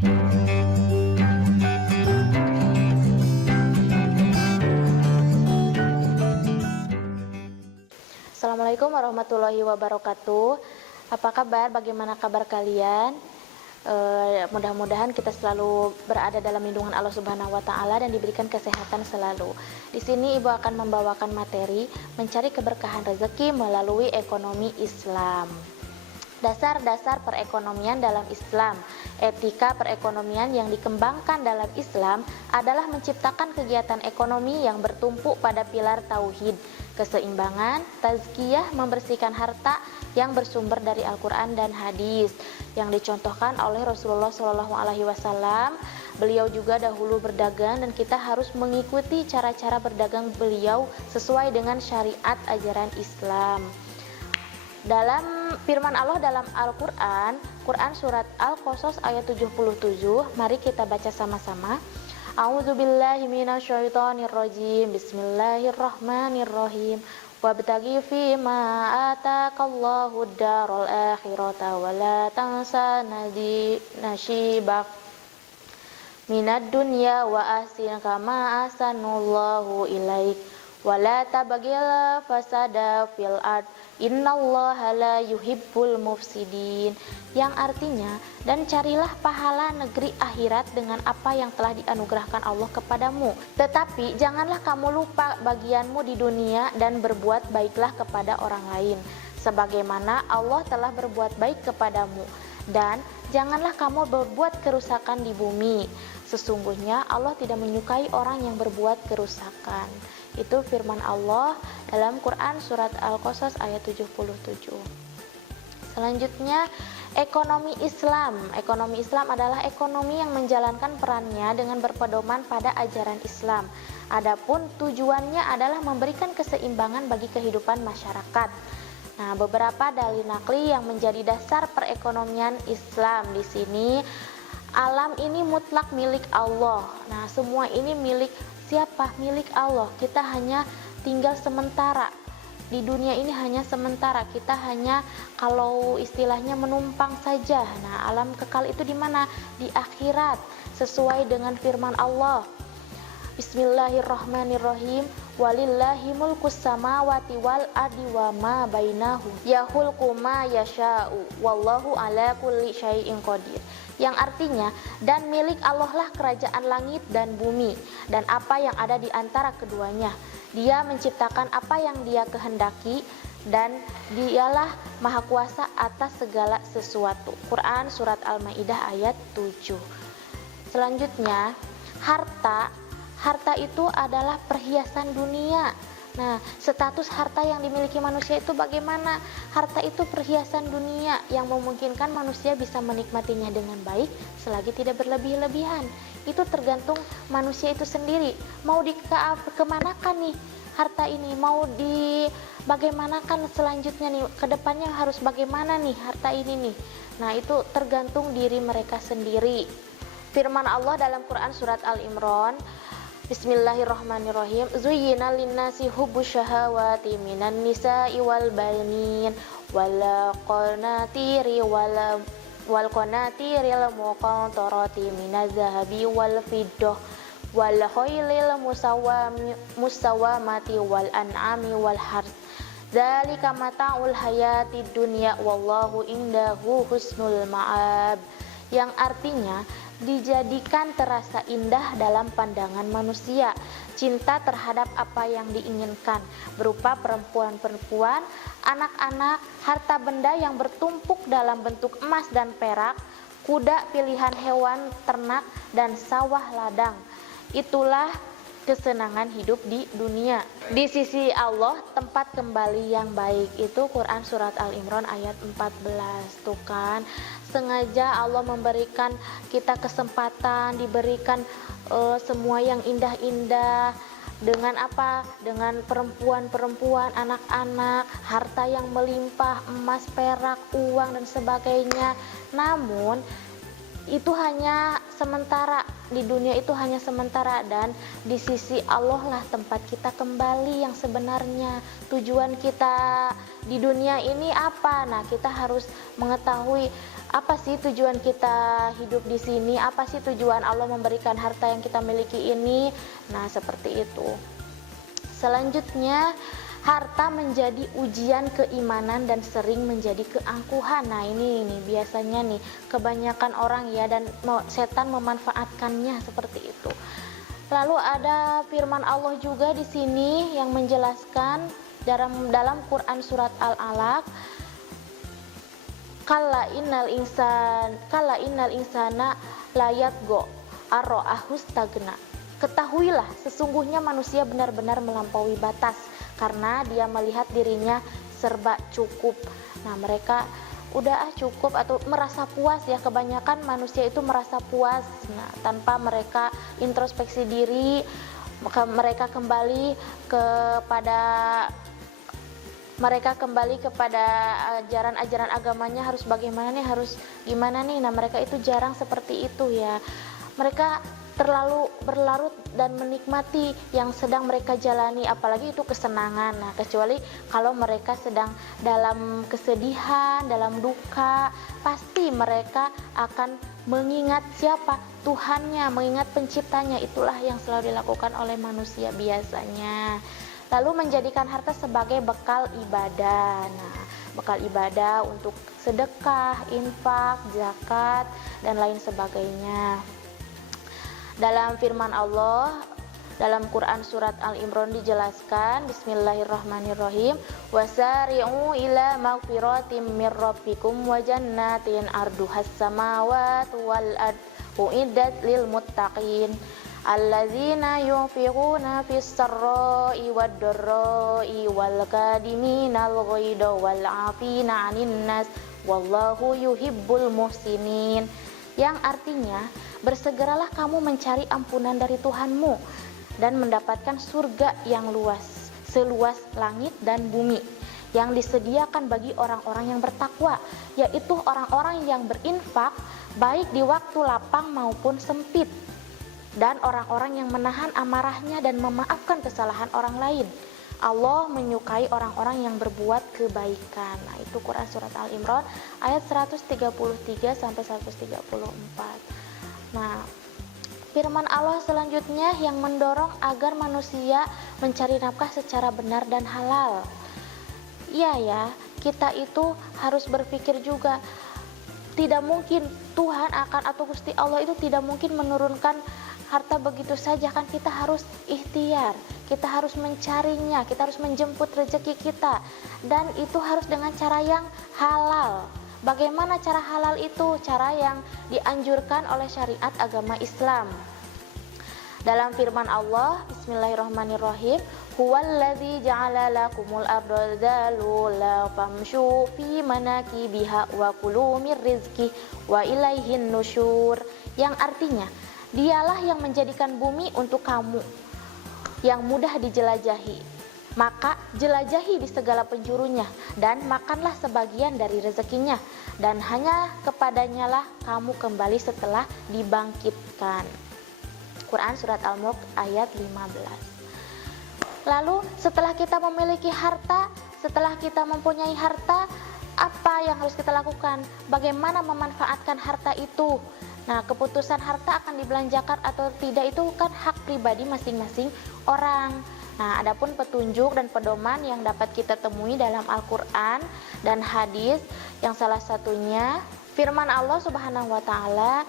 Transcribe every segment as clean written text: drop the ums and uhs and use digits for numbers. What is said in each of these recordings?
Assalamualaikum warahmatullahi wabarakatuh. Apa kabar? Bagaimana kabar kalian? Mudah-mudahan kita selalu berada dalam lindungan Allah Subhanahu wa taala dan diberikan kesehatan selalu. Di sini Ibu akan membawakan materi mencari keberkahan rezeki melalui ekonomi Islam. Dasar-dasar perekonomian dalam Islam. Etika perekonomian yang dikembangkan dalam Islam adalah menciptakan kegiatan ekonomi yang bertumpu pada pilar tauhid, keseimbangan, tazkiyah, membersihkan harta yang bersumber dari Al-Quran dan hadis yang dicontohkan oleh Rasulullah SAW. Beliau juga dahulu berdagang dan kita harus mengikuti cara-cara berdagang beliau sesuai dengan syariat ajaran Islam. Dalam firman Allah dalam Al-Quran, Quran surat Al-Qasas ayat 77, mari kita baca sama-sama. A'udzubillahi minasyaitonirrajim. Bismillahirrahmanirrahim. Wabtaghi fima ataqallahu ad-daral akhirata wa la tansa nasibak minad dunya wa ahsin kama ahsanallahu ilaik wa la tabghil fasada fil ard innallaha la yuhibbul mufsidin, yang artinya, dan carilah pahala negeri akhirat dengan apa yang telah dianugerahkan Allah kepadamu, tetapi janganlah kamu lupa bagianmu di dunia dan berbuat baiklah kepada orang lain sebagaimana Allah telah berbuat baik kepadamu, dan janganlah kamu berbuat kerusakan di bumi, sesungguhnya Allah tidak menyukai orang yang berbuat kerusakan. Itu firman Allah dalam Quran surat Al-Qasas ayat 77. Selanjutnya, ekonomi Islam. Ekonomi Islam adalah ekonomi yang menjalankan perannya dengan berpedoman pada ajaran Islam. Adapun tujuannya adalah memberikan keseimbangan bagi kehidupan masyarakat. Nah, beberapa dalil nakli yang menjadi dasar perekonomian Islam di sini, alam ini mutlak milik Allah. Nah, semua ini milik siapa? Milik Allah. Kita hanya tinggal sementara. Di dunia ini hanya sementara. Kita hanya, kalau istilahnya, menumpang saja. Nah, alam kekal itu di mana? Di akhirat. Sesuai dengan firman Allah. Bismillahirrahmanirrahim. Walillahi mulkus samawati wal ardi wa ma bainahum. Yahulqu ma yasha'u. Wallahu ala kulli syai'in qadir. Yang artinya, dan milik Allah lah kerajaan langit dan bumi dan apa yang ada di antara keduanya. Dia menciptakan apa yang Dia kehendaki dan Dialah Maha Kuasa atas segala sesuatu. Quran surat Al-Maidah ayat 7. Selanjutnya, harta. Harta itu adalah perhiasan dunia. Nah, status harta yang dimiliki manusia itu bagaimana? Harta itu perhiasan dunia yang memungkinkan manusia bisa menikmatinya dengan baik selagi tidak berlebih-lebihan. Itu tergantung manusia itu sendiri. Mau kemanakan nih harta ini? Mau bagaimanakan selanjutnya nih? Kedepannya harus bagaimana nih harta ini nih? Nah, itu tergantung diri mereka sendiri. Firman Allah dalam Quran surat Al-Imran, Bismillahirrahmanirrahim. Zuyyina linnasi hubbus syahawati minan nisa'i wal banin wal qanatiri wal qanatiril muqantarati minaz zahabi wal fiddah wal khaylil musawamati wal an'ami wal harth. Dzalika mata'ul hayatid dunya wallahu indahu husnul ma'ab. Yang artinya, dijadikan terasa indah dalam pandangan manusia cinta terhadap apa yang diinginkan berupa perempuan-perempuan, anak-anak, harta benda yang bertumpuk dalam bentuk emas dan perak, kuda pilihan hewan ternak, dan sawah ladang. Itulah kesenangan hidup di dunia. Di sisi Allah tempat kembali yang baik. Itu Quran surat Al-Imran ayat 14. Tuh kan, sengaja Allah memberikan kita kesempatan, diberikan semua yang indah-indah. Dengan apa? Dengan perempuan-perempuan, anak-anak, harta yang melimpah, emas, perak, uang, dan sebagainya. Namun itu hanya sementara, di dunia itu hanya sementara, dan di sisi Allah lah tempat kita kembali yang sebenarnya. Tujuan kita di dunia ini apa? Nah, kita harus mengetahui Apa sih tujuan kita hidup di sini? Apa sih tujuan Allah memberikan harta yang kita miliki ini? Nah, seperti itu. Selanjutnya, harta menjadi ujian keimanan dan sering menjadi keangkuhan. Nah, ini biasanya nih kebanyakan orang ya, dan setan memanfaatkannya seperti itu. Lalu ada firman Allah juga di sini yang menjelaskan dalam Quran surat Al-Alaq, kalla innal insana layat go arro'ahustagna. Ketahuilah sesungguhnya manusia benar-benar melampaui batas karena dia melihat dirinya serba cukup. Nah, mereka udah cukup atau merasa puas ya, kebanyakan manusia itu merasa puas. Nah, tanpa mereka introspeksi diri, maka mereka kembali kepada ajaran-ajaran agamanya, harus bagaimana nih, harus gimana nih. Nah, mereka itu jarang seperti itu ya. Mereka terlalu berlarut dan menikmati yang sedang mereka jalani, apalagi itu kesenangan. Nah, kecuali kalau mereka sedang dalam kesedihan, dalam duka, pasti mereka akan mengingat siapa? Tuhannya, mengingat penciptanya. Itulah yang selalu dilakukan oleh manusia biasanya. Lalu menjadikan harta sebagai bekal ibadah. Nah, bekal ibadah untuk sedekah, infak, zakat, dan lain sebagainya. Dalam firman Allah dalam Quran surat Al-Imran dijelaskan, bismillahirrahmanirrahim, wasari'u ila maghfiratin mir rabbikum wa jannatin arduhas samawati wal ard uiddat lil muttaqin alladzina yunfiquna fis sarra'i wad dharra'i wal kadiminal ghaidha wal 'afina 'anil nas wallahu yuhibbul muhsinin. Yang artinya, bersegeralah kamu mencari ampunan dari Tuhanmu dan mendapatkan surga yang luas, seluas langit dan bumi, yang disediakan bagi orang-orang yang bertakwa, yaitu orang-orang yang berinfak baik di waktu lapang maupun sempit, dan orang-orang yang menahan amarahnya dan memaafkan kesalahan orang lain. Allah menyukai orang-orang yang berbuat kebaikan. Nah, itu Quran surat Al-Imran ayat 133 sampai 134. Nah, firman Allah selanjutnya yang mendorong agar manusia mencari nafkah secara benar dan halal. Iya ya, kita itu harus berpikir juga, tidak mungkin Tuhan atau Gusti Allah itu tidak mungkin menurunkan harta begitu saja, kan kita harus ikhtiar, kita harus mencarinya, kita harus menjemput rezeki kita, dan itu harus dengan cara yang halal. Bagaimana cara halal itu? Cara yang dianjurkan oleh syariat agama Islam. Dalam firman Allah, bismillahirrahmanirrahim, huwallazi ja'ala lakumul arda dzalula famshu fi manakibiha wa kulu mir rizqi wa ilaihin nusyur. Yang artinya, dialah yang menjadikan bumi untuk kamu yang mudah dijelajahi, maka jelajahi di segala penjurunya dan makanlah sebagian dari rezekinya, dan hanya kepadanya lah kamu kembali setelah dibangkitkan. Quran surat Al-Mulk ayat 15. Lalu setelah kita memiliki harta, setelah kita mempunyai harta, apa yang harus kita lakukan? Bagaimana memanfaatkan harta itu? Nah, keputusan harta akan dibelanjakan atau tidak itu kan hak pribadi masing-masing orang. Nah, adapun petunjuk dan pedoman yang dapat kita temui dalam Al-Quran dan hadis, yang salah satunya firman Allah Subhanahu wa taala,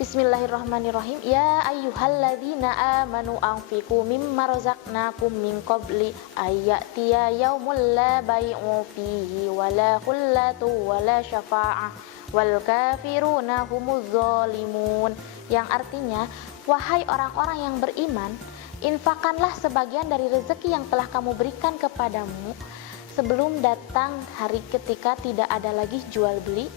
bismillahirrahmanirrahim, ya ayyuhalladzina amanu anfiqu mimma razaqnakum min qabli ayyatiya yaumul la bai'u fihi wala khullatu wala syafa'ah wal kafiruna humuz zalimun. Yang artinya, wahai orang-orang yang beriman, infakkanlah sebagian dari rezeki yang telah kamu berikan kepadamu sebelum datang hari ketika tidak ada lagi jual beli,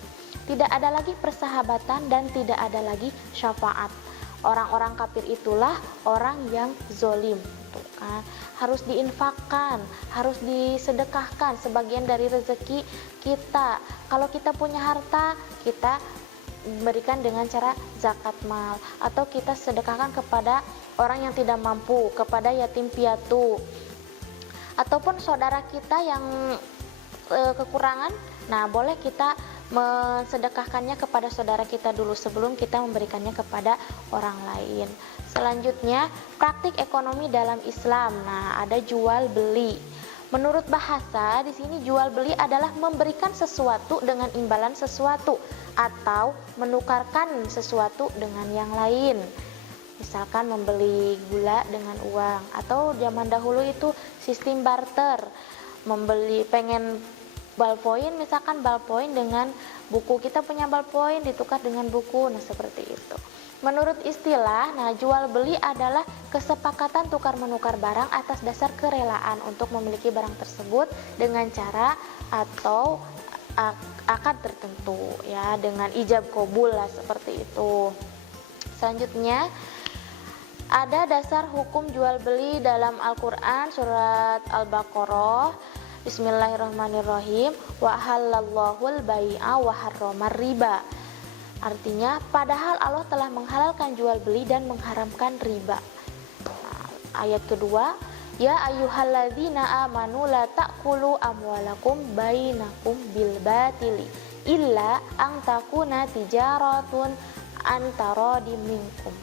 tidak ada lagi persahabatan, dan tidak ada lagi syafaat. Orang-orang kafir itulah orang yang zolim. Tuh kan, harus diinfakkan, harus disedekahkan sebagian dari rezeki kita. Kalau kita punya harta, kita berikan dengan cara zakat mal, atau kita sedekahkan kepada orang yang tidak mampu, kepada yatim piatu, ataupun saudara kita yang kekurangan. Nah, boleh kita mensedekahkannya kepada saudara kita dulu sebelum kita memberikannya kepada orang lain. Selanjutnya, praktik ekonomi dalam Islam. Nah, ada jual beli. Menurut bahasa, di sini jual beli adalah memberikan sesuatu dengan imbalan sesuatu atau menukarkan sesuatu dengan yang lain. Misalkan membeli gula dengan uang, atau zaman dahulu itu sistem barter. Membeli pengen ballpoint, misalkan ballpoint dengan buku, kita punya ballpoint ditukar dengan buku. Nah, seperti itu. Menurut istilah, nah jual beli adalah kesepakatan tukar menukar barang atas dasar kerelaan untuk memiliki barang tersebut dengan cara atau akad tertentu, ya, dengan ijab qabul lah, seperti itu. Selanjutnya, ada dasar hukum jual beli dalam Al-Qur'an surat Al-Baqarah. Bismillahirrahmanirrahim. Wa halallahul bai'a wa harramar riba. Artinya, padahal Allah telah menghalalkan jual beli dan mengharamkan riba. Nah, ayat kedua, ya ayyuhalladzina amanu la ta'kulu amwalakum bainakum bil batili illa an takuna tijaratun antaradim minkum.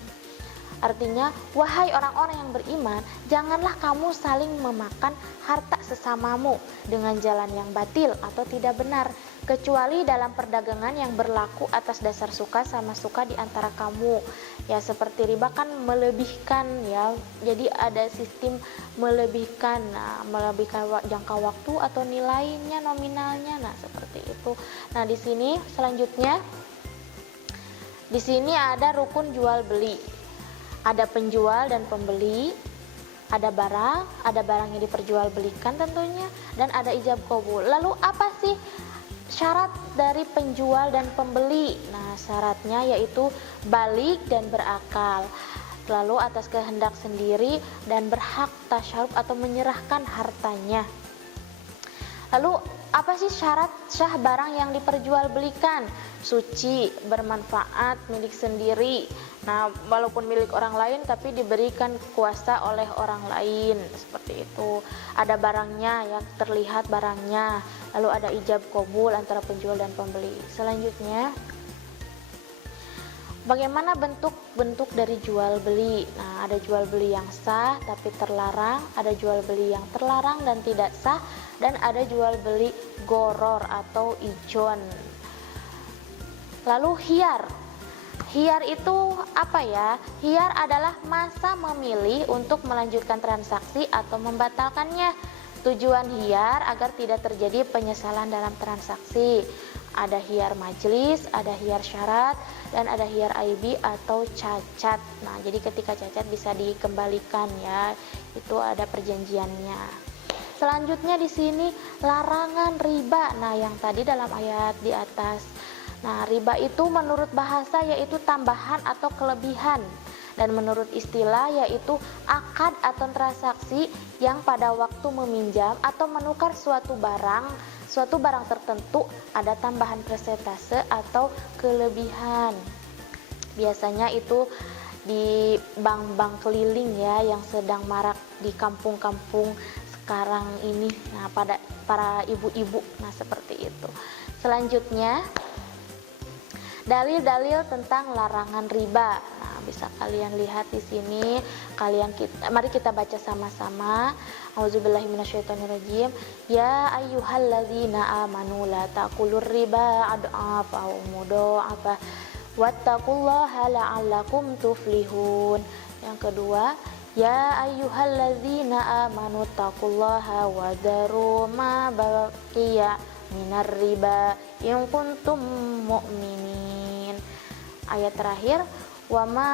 Artinya, wahai orang-orang yang beriman, janganlah kamu saling memakan harta sesamamu dengan jalan yang batil atau tidak benar, kecuali dalam perdagangan yang berlaku atas dasar suka sama suka di antara kamu. Ya, seperti riba kan melebihkan, ya. Jadi ada sistem melebihkan, nah, melebihkan jangka waktu atau nilainya, nominalnya. Nah, seperti itu. Nah, di sini selanjutnya di sini ada rukun jual beli. Ada penjual dan pembeli, ada barang yang diperjualbelikan tentunya, dan ada ijab qabul. Lalu apa sih syarat dari penjual dan pembeli? Nah, syaratnya yaitu balik dan berakal, lalu atas kehendak sendiri dan berhak tasyaruf atau menyerahkan hartanya. Lalu apa sih syarat sah barang yang diperjualbelikan? Suci, bermanfaat, milik sendiri. Nah, walaupun milik orang lain tapi diberikan kuasa oleh orang lain, seperti itu. Ada barangnya, ya, terlihat barangnya. Lalu ada ijab qabul antara penjual dan pembeli. Selanjutnya, bagaimana bentuk-bentuk dari jual beli? Nah, ada jual beli yang sah tapi terlarang, ada jual beli yang terlarang dan tidak sah, dan ada jual beli goror atau ijon. Lalu hiyar. Hiyar itu apa ya? Hiyar adalah masa memilih untuk melanjutkan transaksi atau membatalkannya. Tujuan hiyar agar tidak terjadi penyesalan dalam transaksi. Ada hiyar majelis, ada hiyar syarat, dan ada hiyar aibi atau cacat. Nah, jadi ketika cacat bisa dikembalikan, ya. Itu ada perjanjiannya. Selanjutnya di sini larangan riba. Nah, yang tadi dalam ayat di atas. Nah, riba itu menurut bahasa yaitu tambahan atau kelebihan, dan menurut istilah yaitu akad atau transaksi yang pada waktu meminjam atau menukar suatu barang tertentu ada tambahan persentase atau kelebihan. Biasanya itu di bank-bank keliling, ya, yang sedang marak di kampung-kampung sekarang ini. Nah, pada para ibu-ibu, nah seperti itu. Selanjutnya, dalil-dalil tentang larangan riba. Nah, bisa kalian lihat di sini. Mari kita baca sama-sama. Auzubillahi minasyaitonirrajim. Ya ayyuhalladzina amanu la taqulur riba ad'afa wa mudha'afa wattaqullaha la'allakum tuflihun. Yang kedua, ya ayyuhalladzina amanu taqullaha wa daru ma baqiya minar riba in kuntum mu'minin. Ayat terakhir, wa ma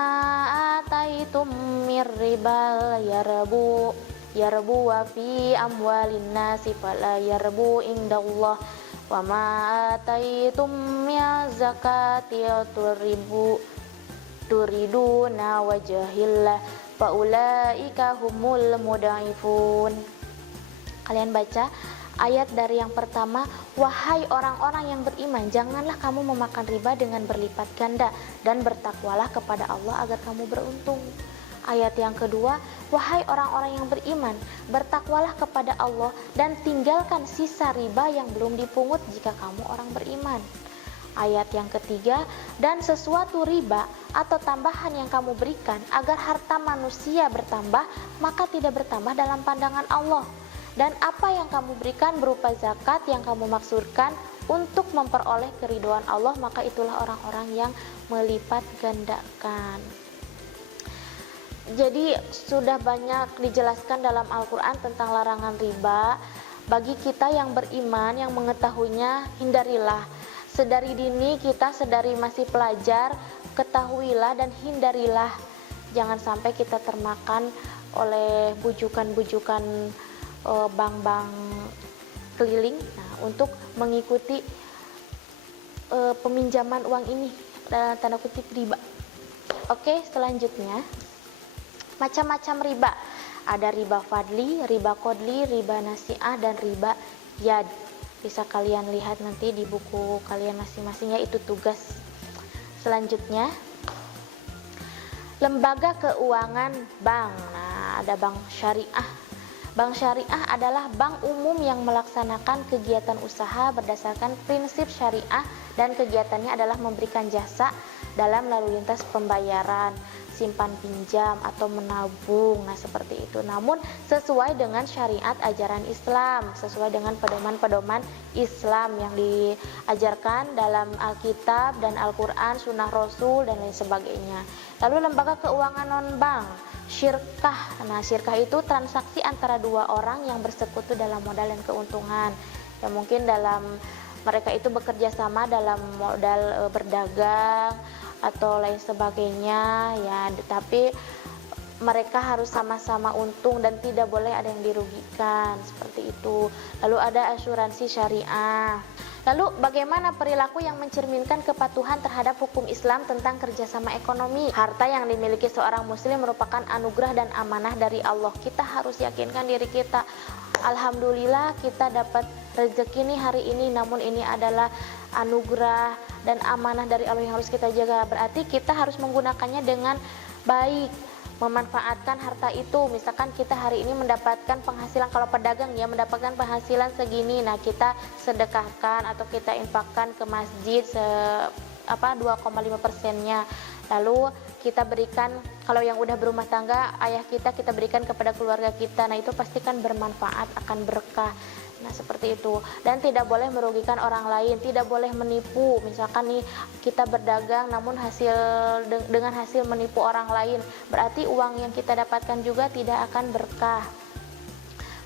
ataitum mir ribal yarbu wa fi amwalin nasi fala yarbu indallah wa ma ataitum min zakati turiduna wajhillah faulaika humul mudhaifun. Kalian baca ayat dari yang pertama, wahai orang-orang yang beriman, janganlah kamu memakan riba dengan berlipat ganda, dan bertakwalah kepada Allah agar kamu beruntung. Ayat yang kedua, wahai orang-orang yang beriman, bertakwalah kepada Allah dan tinggalkan sisa riba yang belum dipungut jika kamu orang beriman. Ayat yang ketiga, dan sesuatu riba atau tambahan yang kamu berikan agar harta manusia bertambah, maka tidak bertambah dalam pandangan Allah. Dan apa yang kamu berikan berupa zakat yang kamu maksudkan untuk memperoleh keridhaan Allah, maka itulah orang-orang yang melipat gandakan. Jadi sudah banyak dijelaskan dalam Al-Quran tentang larangan riba. Bagi kita yang beriman, yang mengetahuinya, hindarilah. Sedari dini kita, sedari masih pelajar, ketahuilah dan hindarilah. Jangan sampai kita termakan oleh bujukan-bujukan bank-bank keliling untuk mengikuti peminjaman uang ini dalam tanda kutip riba. Oke, selanjutnya macam-macam riba. Ada riba fadli, riba kodli, riba nasi'ah, dan riba yad. Bisa kalian lihat nanti di buku kalian masing-masing, ya, itu tugas. Selanjutnya lembaga keuangan bank. Nah, ada bank syariah. Bank syariah adalah bank umum yang melaksanakan kegiatan usaha berdasarkan prinsip syariah dan kegiatannya adalah memberikan jasa dalam lalu lintas pembayaran, simpan pinjam atau menabung. Nah, seperti itu. Namun sesuai dengan syariat ajaran Islam, sesuai dengan pedoman-pedoman Islam yang diajarkan dalam Alkitab dan Al-Quran, Sunnah Rasul dan lain sebagainya. Lalu lembaga keuangan non-bank, syirkah. Nah, syirkah itu transaksi antara dua orang yang bersekutu dalam modal dan keuntungan. Ya, mungkin dalam mereka itu bekerja sama dalam modal berdagang atau lain sebagainya, ya, tapi mereka harus sama-sama untung dan tidak boleh ada yang dirugikan, seperti itu. Lalu ada asuransi syariah. Lalu bagaimana perilaku yang mencerminkan kepatuhan terhadap hukum Islam tentang kerjasama ekonomi? Harta yang dimiliki seorang muslim merupakan anugerah dan amanah dari Allah. Kita harus yakinkan diri kita, alhamdulillah kita dapat rezeki nih hari ini, namun ini adalah anugerah dan amanah dari Allah yang harus kita jaga. Berarti kita harus menggunakannya dengan baik, memanfaatkan harta itu. Misalkan kita hari ini mendapatkan penghasilan, kalau pedagang ya mendapatkan penghasilan segini, nah kita sedekahkan atau kita infakkan ke masjid 2,5%-nya. Lalu kita berikan, kalau yang udah berumah tangga, ayah kita berikan kepada keluarga kita. Nah, itu pasti kan bermanfaat, akan berkah. Nah, seperti itu. Dan tidak boleh merugikan orang lain, tidak boleh menipu. Misalkan nih kita berdagang namun dengan hasil menipu orang lain, berarti uang yang kita dapatkan juga tidak akan berkah.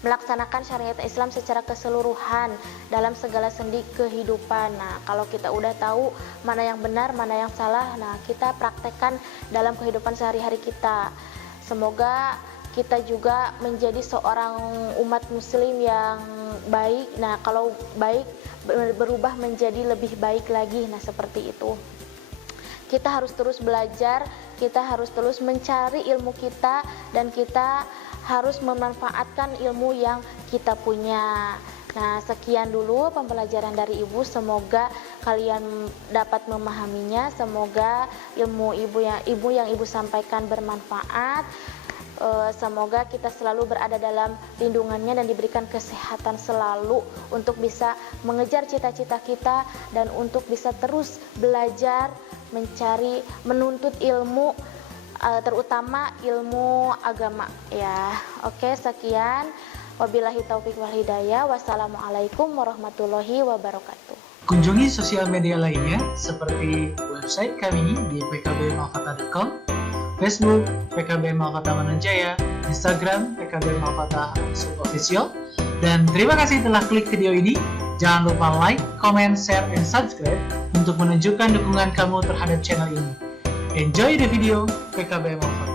Melaksanakan syariat Islam secara keseluruhan dalam segala sendi kehidupan. Nah, kalau kita udah tahu mana yang benar, mana yang salah, nah kita praktekkan dalam kehidupan sehari-hari kita. Semoga kita juga menjadi seorang umat muslim yang baik. Nah, kalau baik berubah menjadi lebih baik lagi. Nah, seperti itu. Kita harus terus belajar, kita harus terus mencari ilmu kita, dan kita harus memanfaatkan ilmu yang kita punya. Nah, sekian dulu pembelajaran dari Ibu. Semoga kalian dapat memahaminya. Semoga ilmu Ibu yang Ibu sampaikan bermanfaat. Semoga kita selalu berada dalam lindungannya dan diberikan kesehatan selalu untuk bisa mengejar cita-cita kita dan untuk bisa terus belajar, mencari, menuntut ilmu, terutama ilmu agama, ya. Oke, sekian. Wabillahi taufik wal hidayah. Wassalamualaikum warahmatullahi wabarakatuh. Kunjungi sosial media lainnya seperti website kami di pkbmalfata.com, Facebook PKB Malfata Mananjaya, Instagram PKB Malfata Official. Dan terima kasih telah klik video ini. Jangan lupa like, comment, share, and subscribe untuk menunjukkan dukungan kamu terhadap channel ini. Enjoy the video PKB Malfata.